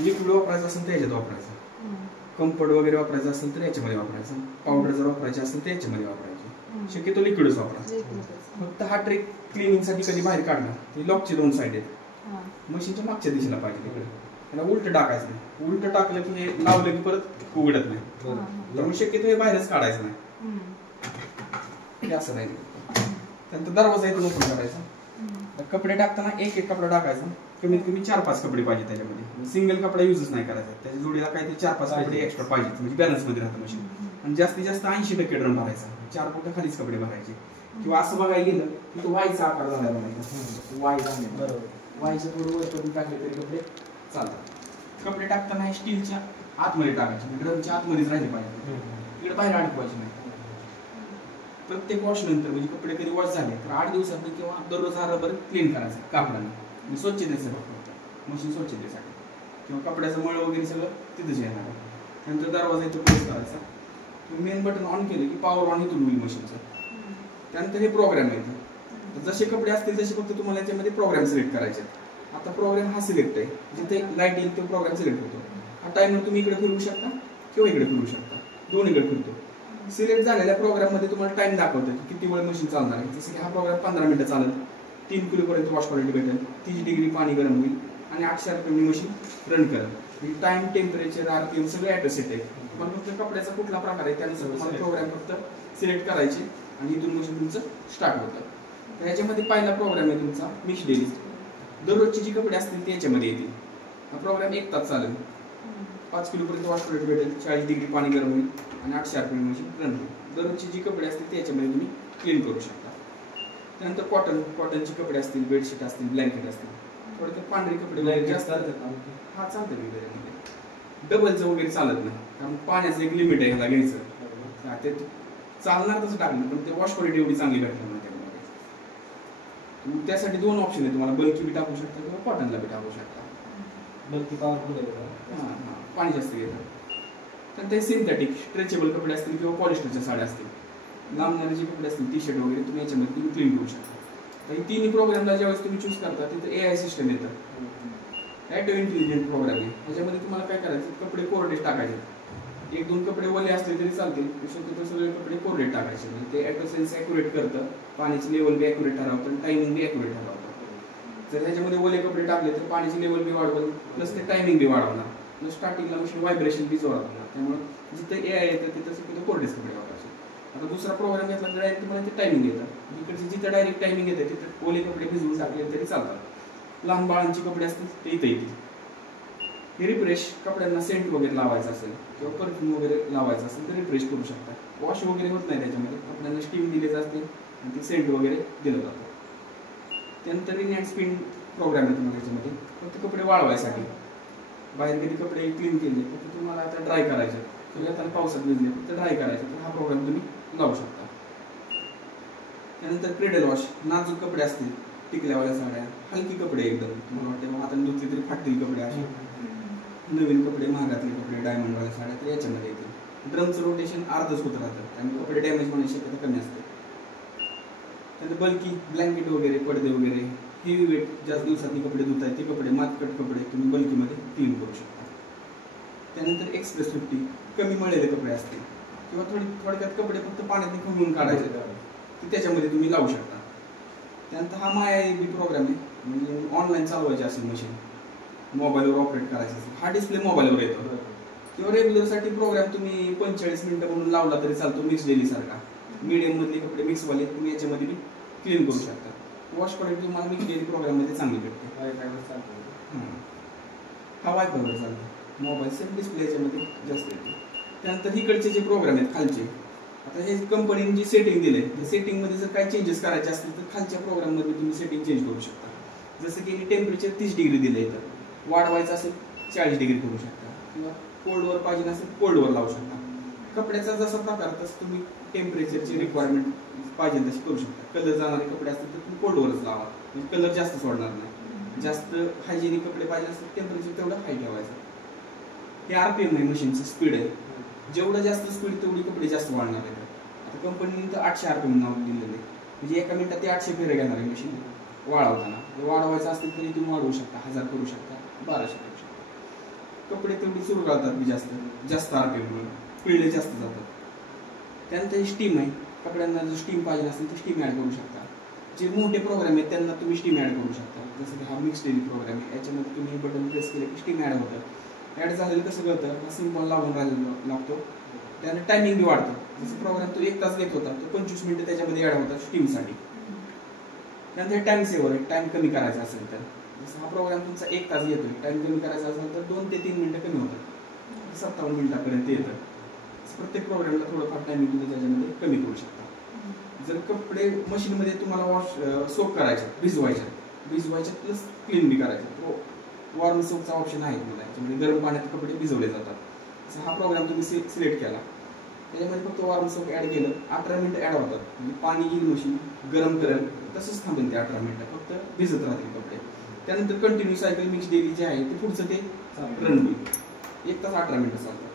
Liquid वापरायचं असेल तर याच्यात वापरायचं, कम्फर्ट वगैरे वापरायचं असेल तर याच्यामध्ये वापरायचं, पावडर जर वापरायची असेल तर याच्यामध्ये वापरायची, शक्यतो लिक्विडच वापरायचं. फक्त हा ट्रेक क्लिनिंगसाठी कधी बाहेर काढला ते लॉकचे 2 साईड आहेत, मशीनच्या मागच्या दिशेला पाहिजे तिकडे, त्याला उलट टाकायचं नाही. उलट टाकलं की हे लावलं की परत उघडत नाही, त्यामुळे शक्यतो हे बाहेरच काढायचं नाही, हे असं नाही. त्यानंतर दरवाजा इथून ओपन करायचा. कपडे टाकताना एक एक कपडा टाकायचा, कमीत कमी 4-5 कपडे पाहिजे त्याच्यामध्ये, सिंगल कपडा युजच नाही करायचा, त्याच्या जोडीला काहीतरी 4-5 कपडे एक्स्ट्रा पाहिजे, म्हणजे बॅलन्स मध्ये राहतं मशीन. आणि जास्तीत जास्त 80% ड्रम भरायचा, 4 फुट खालीच कपडे भरायचे. किंवा असं बघायला गेलं की तो वायचा आकार झाला बघायचा, वाय झाले बरोबर, वायचं थोडं वर करून टाकले तरी कपडे चालतात. कपडे टाकताना स्टीलच्या आतमध्ये टाकायचे, ड्रमच्या आतमध्येच राहिले पाहिजे, इकडे बाहेर अडकवायचे नाही. प्रत्येक वॉश नंतर म्हणजे कपडे कधी वॉश झाले तर 8 दिवसांनी किंवा दररोज हा रबर क्लीन करायचा कापडाने, स्वच्छतेसाठी, मशीन स्वच्छतेसाठी, किंवा कपड्याचं मळ वगैरे सगळं तिथेच येणार. नंतर दरवाजा इथं क्लोज करायचा. मेन बटन ऑन केले की पॉवर ऑन इथून होईल मशीनचं. त्यानंतर हे प्रोग्राम येतं, जसे कपडे असतील तसे फक्त तुम्हाला याच्यामध्ये प्रोग्राम सिलेक्ट करायचे. आता प्रोग्राम हा सिलेक्ट आहे, जिथे लाईट येईल तो प्रोग्राम सिलेक्ट होतो. हा टाइमर तुम्ही इकडे फिरवू शकता किंवा इकडे फिरवू शकता, दोन्हीकडे फिरतो. सिलेक्ट झालेल्या प्रोग्राम मध्ये तुम्हाला टाइम दाखवतं की किती वेळ मशीन चालणार आहे. जसं की हा प्रोग्राम 15 मिनिटं चालेल, 3 किलो पर्यंत वॉश क्वालिटी भेटेल, 30 डिग्री पाणी गरम होईल आणि 800 RPM मशीन रन करेल. टाइम, टेम्परेचर, RPM सगळे ॲड्रेस आहे. पण फक्त कपड्याचा कुठला प्रकार आहे त्यानुसार तुम्हाला प्रोग्राम फक्त सिलेक्ट करायचे आणि इथून मशीन तुमचं स्टार्ट होतं. तर याच्यामध्ये पहिला प्रोग्राम आहे तुमचा मिक्स डेली. दररोजची जी कपडे असतील ते याच्यामध्ये येतील. हा प्रोग्राम 1 तास चालेल, 5 किलो पर्यंत वॉश क्वालिटी भेटेल, 40 डिग्री पाणी गरम होईल आणि 800 RPM मशीन रन होईल. दररोजची जी कपडे असतील ते याच्यामध्ये तुम्ही क्लीन करू शकता. त्यानंतर कॉटनची कपडे असतील, बेडशीट असतील, ब्लँकेट असतील, थोडे पांढरे कपडे वगैरे जास्त हा चालतं मी त्याच्यामध्ये. डबलचं वगैरे चालत नाही, कारण पाण्याचं एक लिमिट आहे ह्याला घ्यायचं. ते चालणार तसं टाकलं पण ते वॉश क्वालिटी एवढी चांगली भेटणार नाही त्यामध्ये. त्यासाठी 2 ऑप्शन आहे तुम्हाला, बल्की बी टाकू शकता किंवा कॉटनला बी टाकू शकता. बल्की पॉवरफुल आहे, हां पाणी जास्त घेतं. तर ते सिंथेटिक स्ट्रेचेबल कपडे असतील किंवा पॉलिस्टरच्या साड्या असतील, लांबणारे जे कपडे असतील, टी शर्ट वगैरे, तुम्ही याच्यामध्ये तुम्ही क्लीन करू शकता. तर ही 3 प्रोग्रामला ज्यावेळेस तुम्ही चूज करता तिथे AI सिस्टम येतं, ॲटो इंटेलिजंट प्रोग्राम आहे. त्याच्यामध्ये तुम्हाला काय करायचं, कपडे कोरडेच टाकायचे. 1-2 कपडे ओले असले तरी चालतील, शक्यतो सगळे कपडे कोरडे टाकायचे. म्हणजे ते ॲटो सेन्स ॲक्युरेट करतं, पाण्याची लेवल बी ॲक्युरेट ठरवतं आणि टायमिंग बी ॲक्युरेट ठरवतं. जर त्याच्यामध्ये ओले कपडे टाकले तर पाण्याची लेवल बी वाढवल, प्लस ते टायमिंग बी वाढवणार, प्लस स्टार्टिंगला मशीन व्हायब्रेशन बी जोरात होणार. त्यामुळे जिथे AI येतं तिथं शक्यतो कोरडेच कपडे वापरायचे. आता दुसरा प्रोग्राम घेतला तर डायरेक्ट तुम्हाला ते टायमिंग येतं. इकडचे जिथं डायरेक्ट टायमिंग येतं तिथं ओले कपडे भिजवून टाकले तरी चालतात. लहान बाळांची कपडे असतील ते इथं येतील. हे रिफ्रेश, कपड्यांना सेंट वगैरे लावायचं असेल किंवा परफ्यूम वगैरे लावायचं असेल तर रिफ्रेश करू शकता. वॉश वगैरे होत नाही त्याच्यामध्ये, कपड्यांना स्टीम दिले जाते आणि ते सेंट वगैरे दिलं जातं. त्यानंतर रिन अँड स्पिन प्रोग्राम आहे तुम्हाला याच्यामध्ये, फक्त कपडे वाळवायसाठी. बाहेर कधी कपडे क्लीन केले फक्त तुम्हाला आता ड्राय करायचे किंवा आता पावसात भिजले फक्त ड्राय करायचे, तर हा प्रोग्राम तुम्ही लावू शकता. त्यानंतर क्रेडल वॉश, नाजूक कपडे असतील, टिकल्यावाल्या साड्या, हलकी कपडे एकदम, तुम्हाला वाटतं हाताने धुतले तरी फाटतील कपडे, असे नवीन कपडे, महागातले कपडे, डायमंडवाल्या साड्या तर याच्यामध्ये येतील. ड्रमचं रोटेशन अर्धच होत राहतं, त्यामुळे कपडे डॅमेज होण्याची शक्यता कमी असते. त्यानंतर बल्की ब्लँकेट वगैरे, पडदे वगैरे, हेवी वेट, जास्त दिवसातली कपडे धुत आहेत ते कपडे, मातकट कपडे तुम्ही बल्कीमध्ये क्लीन करू शकता. त्यानंतर एक्सप्रेस 50, कमी मळलेले कपडे असतील किंवा थोडक्यात कपडे फक्त पाण्यात खवळून काढायचे ते त्याच्यामध्ये तुम्ही लावू शकता. त्यानंतर हा MyIB प्रोग्राम आहे, म्हणजे ऑनलाईन चालवायची असेल मशीन, मोबाईलवर ऑपरेट करायचं असेल, हा डिस्प्ले मोबाईलवर येतो. किंवा रेग्युलरसाठी प्रोग्राम तुम्ही 45 मिनिटं म्हणून लावला तरी चालतो, मिक्स डेली सारखा. मीडियम मधले कपडे मिक्सवाले तुम्ही याच्यामध्ये बी क्लीन करू शकता. वॉश क्वालिटी तुम्हाला मिक्स डेली प्रोग्राममध्ये चांगली भेटते. हा वायफायवर चालतो, मोबाईल सेल्फ डिस्प्ले याच्यामध्ये जास्त येते. त्यानंतर इकडचे जे प्रोग्राम आहेत खालचे, आता हे कंपनीने जी सेटिंग दिले त्या सेटिंगमध्ये जर काही चेंजेस करायचे असतील तर खालच्या प्रोग्राममध्ये तुम्ही सेटिंग चेंज करू शकता. जसं की टेम्परेचर 30 डिग्री दिलं आहे, तर वाढवायचं असेल 40 डिग्री करू शकता किंवा कोल्डवर पाहिजे नसेल कोल्डवर लावू शकता. कपड्याचा जसा प्रकार तसं तुम्ही टेम्परेचरची रिक्वायरमेंट पाहिजे तशी करू शकता. कलर जाणारे कपडे असतील तर तुम्ही कोल्डवरच लावा, म्हणजे कलर जास्त सोडणार नाही. जास्त हायजेनिक कपडे पाहिजे असेल टेम्परेचर तेवढं हाय ठेवायचं. हे RPM आहे, मशीनचं स्पीड आहे, जेवढं जास्त स्पीड तेवढी कपडे जास्त वाढणार आहेत. आता कंपनीने तर 800 RPM नाव दिलेलं आहे, म्हणजे एका मिनिटात ते 800 फेऱ्या घेणार आहे मशीन वाढवताना. वाढवायचं असेल तरी तुम्ही वाढवू शकता, 1000 करू शकता, 1200 करू शकता. कपडे तेवढी चुरगाळतात बी जास्त आरपीएममुळे पिळले जास्त जातात. त्यानंतर स्टीम आहे, कपड्यांना जर स्टीम पाहिजे असेल तर स्टीम ॲड करू शकता. जे मोठे प्रोग्राम आहेत त्यांना तुम्ही स्टीम ॲड करू शकता. जसं की हा मिक्स डेली प्रोग्राम आहे, याच्यामध्ये तुम्ही बटन प्रेस केलं की स्टीम ॲड होतं. ॲड झालेलं कसं कळतं, हा सिम्बॉल लागून राहिलेला लागतो, त्याने टायमिंग बी वाढतं. जसं प्रोग्राम तो 1 तास घेत होता तो 25 मिनिटं त्याच्यामध्ये ॲड होतात स्टीमसाठी. त्यानंतर टाइम सेवर आहे, टाइम कमी करायचा असेल तर जसं हा प्रोग्राम तुमचा 1 तास घेतोय, टाइम कमी करायचा असेल तर 2 ते 3 मिनिटं कमी होतात, 57 मिनिटापर्यंत येतं. प्रत्येक प्रोग्रामला थोडंफार टायमिंग तुम्ही त्याच्यामध्ये कमी करू शकता. जर कपडे मशीनमध्ये तुम्हाला सोक करायचे, भिजवायचे प्लस क्लीन बी करायचे, तो वॉर्म सोकचा ऑप्शन आहे तुम्हाला. याच्यामध्ये गरम पाण्यात कपडे भिजवले जातात. हा प्रोग्राम तुम्ही सिलेक्ट केला, त्याच्यामध्ये फक्त वॉर्म सोक ॲड केलं, 18 मिनिटं ॲड होतात. म्हणजे पाणी घेईल मशीन गरम करेल तसंच थांबेल ते 18 मिनिटं, फक्त भिजत राहतील कपडे. त्यानंतर कंटिन्यू सायकल मिक्स डेली जे आहे ते पुढचं ते रन होईल, 1 तास 18 मिनिटं चालतात.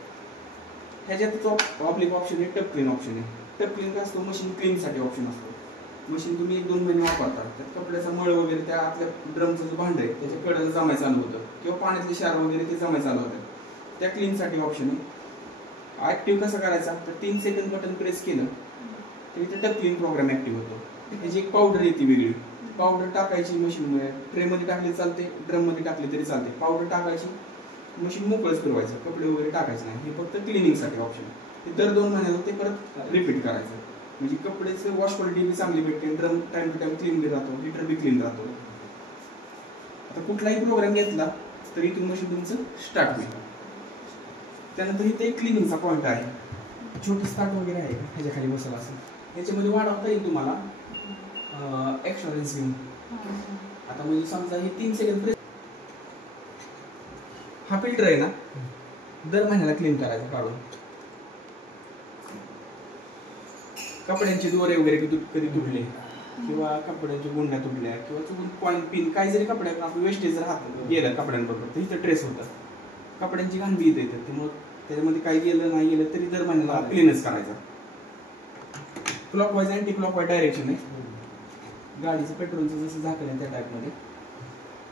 ह्याच्यात आपले ऑप्शन आहे टप क्लीन ऑप्शन आहे. टप क्लीन काय असतो, मशीन क्लीनसाठी ऑप्शन असतो. मशीन तुम्ही 1-2 महिने वापरता, त्यात कपड्याचा मळ वगैरे त्या आतल्या ड्रमचं जो भांड आहे त्याच्या कडेला जमाय चालू होतं किंवा पाण्यातले क्षार वगैरे ते जमाय चालू होतं, त्या क्लीनसाठी ऑप्शन आहे. ॲक्टिव्ह कसं करायचा तर 3 सेकंद बटन प्रेस केलं तरी ते टप क्लीन प्रोग्राम ॲक्टिव्ह होतो. त्याची एक पावडर येते वेगळी, पावडर टाकायची मशीनमध्ये, ट्रेमध्ये टाकली चालते, ड्रममध्ये टाकली तरी चालते. पावडर टाकायची, मशीन मोकळंच फिरवायचं, कपडे वगैरे टाकायचे नाही. हे फक्त क्लिनिंगसाठी ऑप्शन आहे. ते दर 2 महिन्याला ते परत रिपीट करायचं, म्हणजे कपड्याचं वॉश क्वालिटी बी चांगली भेटते, drum time to time clean बी राहतो, हीटर बी क्लीन राहतो. आता कुठलाही प्रोग्राम घेतला तरी इथून मशीन तुमचं स्टार्ट होईल. त्यानंतर इथे एक क्लिनिंगचा पॉईंट आहे, छोटी स्टार्ट वगैरे आहे ह्याच्या खाली बसला असेल, ह्याच्यामध्ये वाढवता येईल तुम्हाला एक्स्ट्रा रेन्सिंग. आता म्हणजे समजा हे 3 सेकंद प्रेस, हा फिल्टर आहे ना दर महिन्याला क्लीन करायचा काढून. कपड्यांचे दोरे वगैरे कधी तुटले किंवा कपड्यांच्या गुंड्या तुटल्या किंवा चुकून पॉईंट पिन काही जरी कपड्यात आपलं वेस्टेज राहतं गेलं कपड्यांबरोबर तर इथं ट्रेस होतं, कपड्यांची घाण बी येते, त्यामुळे त्याच्यामध्ये काही गेलं नाही गेलं तरी दर महिन्याला क्लीनच करायचा. क्लॉकवाईज अँटी क्लॉकवाईज डायरेक्शन आहे, गाडीचं पेट्रोलचं जसं झाकण आहे त्या टाईपमध्ये.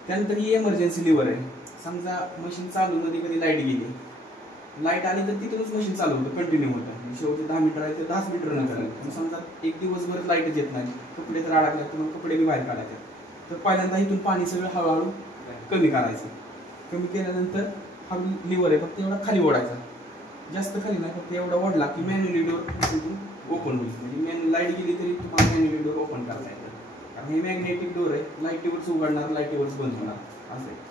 त्यानंतर ही इमर्जन्सी लिव्हर आहे. समजा मशीन चालू मध्ये कधी लाईट गेली, लाईट आली तर तिथूनच मशीन चालू होतं, कंटिन्यू होतं. शेवटी 10 मीटर आहे तर 10 मीटर न करायला. समजा एक दिवसभर लाईटच येत नाही, कपडे तर अडकले तर मग कपडे बी बाहेर काढायचे, तर पहिल्यांदा इथून पाणी सगळं हळूहळू कमी करायचं. कमी केल्यानंतर हा लिव्हर आहे फक्त एवढा खाली ओढायचा, जास्त खाली नाही, फक्त एवढा ओढला की मॅन्युअली डोअर ओपन होईल. म्हणजे लाईट गेली तरी तुम्हाला मॅन्युअली डोअर ओपन करता येतं, कारण हे मॅग्नेटिक डोअर आहे, लाईटीवरच उघडणार लाईटीवरच बंद होणार असं आहे.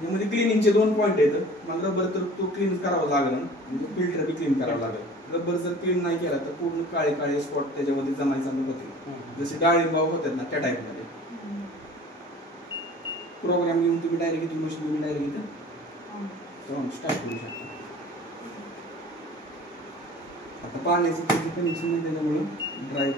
यामध्ये क्लिनिंगचे 2 पॉईंट आहेत. मला रबर तर तो क्लीन करावा लागेल, म्हणजे फिल्टर बी क्लीन करावं लागेल. रबर जर क्लीन नाही केला तर पूर्ण काळे काळे स्पॉट त्याच्यामध्ये जमाय चालू होते, जसे डाळिंबाव होतात ना त्या टाईपमध्ये. प्रोग्राम घेऊन तुम्ही डायरेक्ट इथून मशीन तुम्ही डायरेक्ट इथं स्टार्ट करू शकता. आता पाण्याची कनेक्शन नाही त्याच्यामुळे ड्राय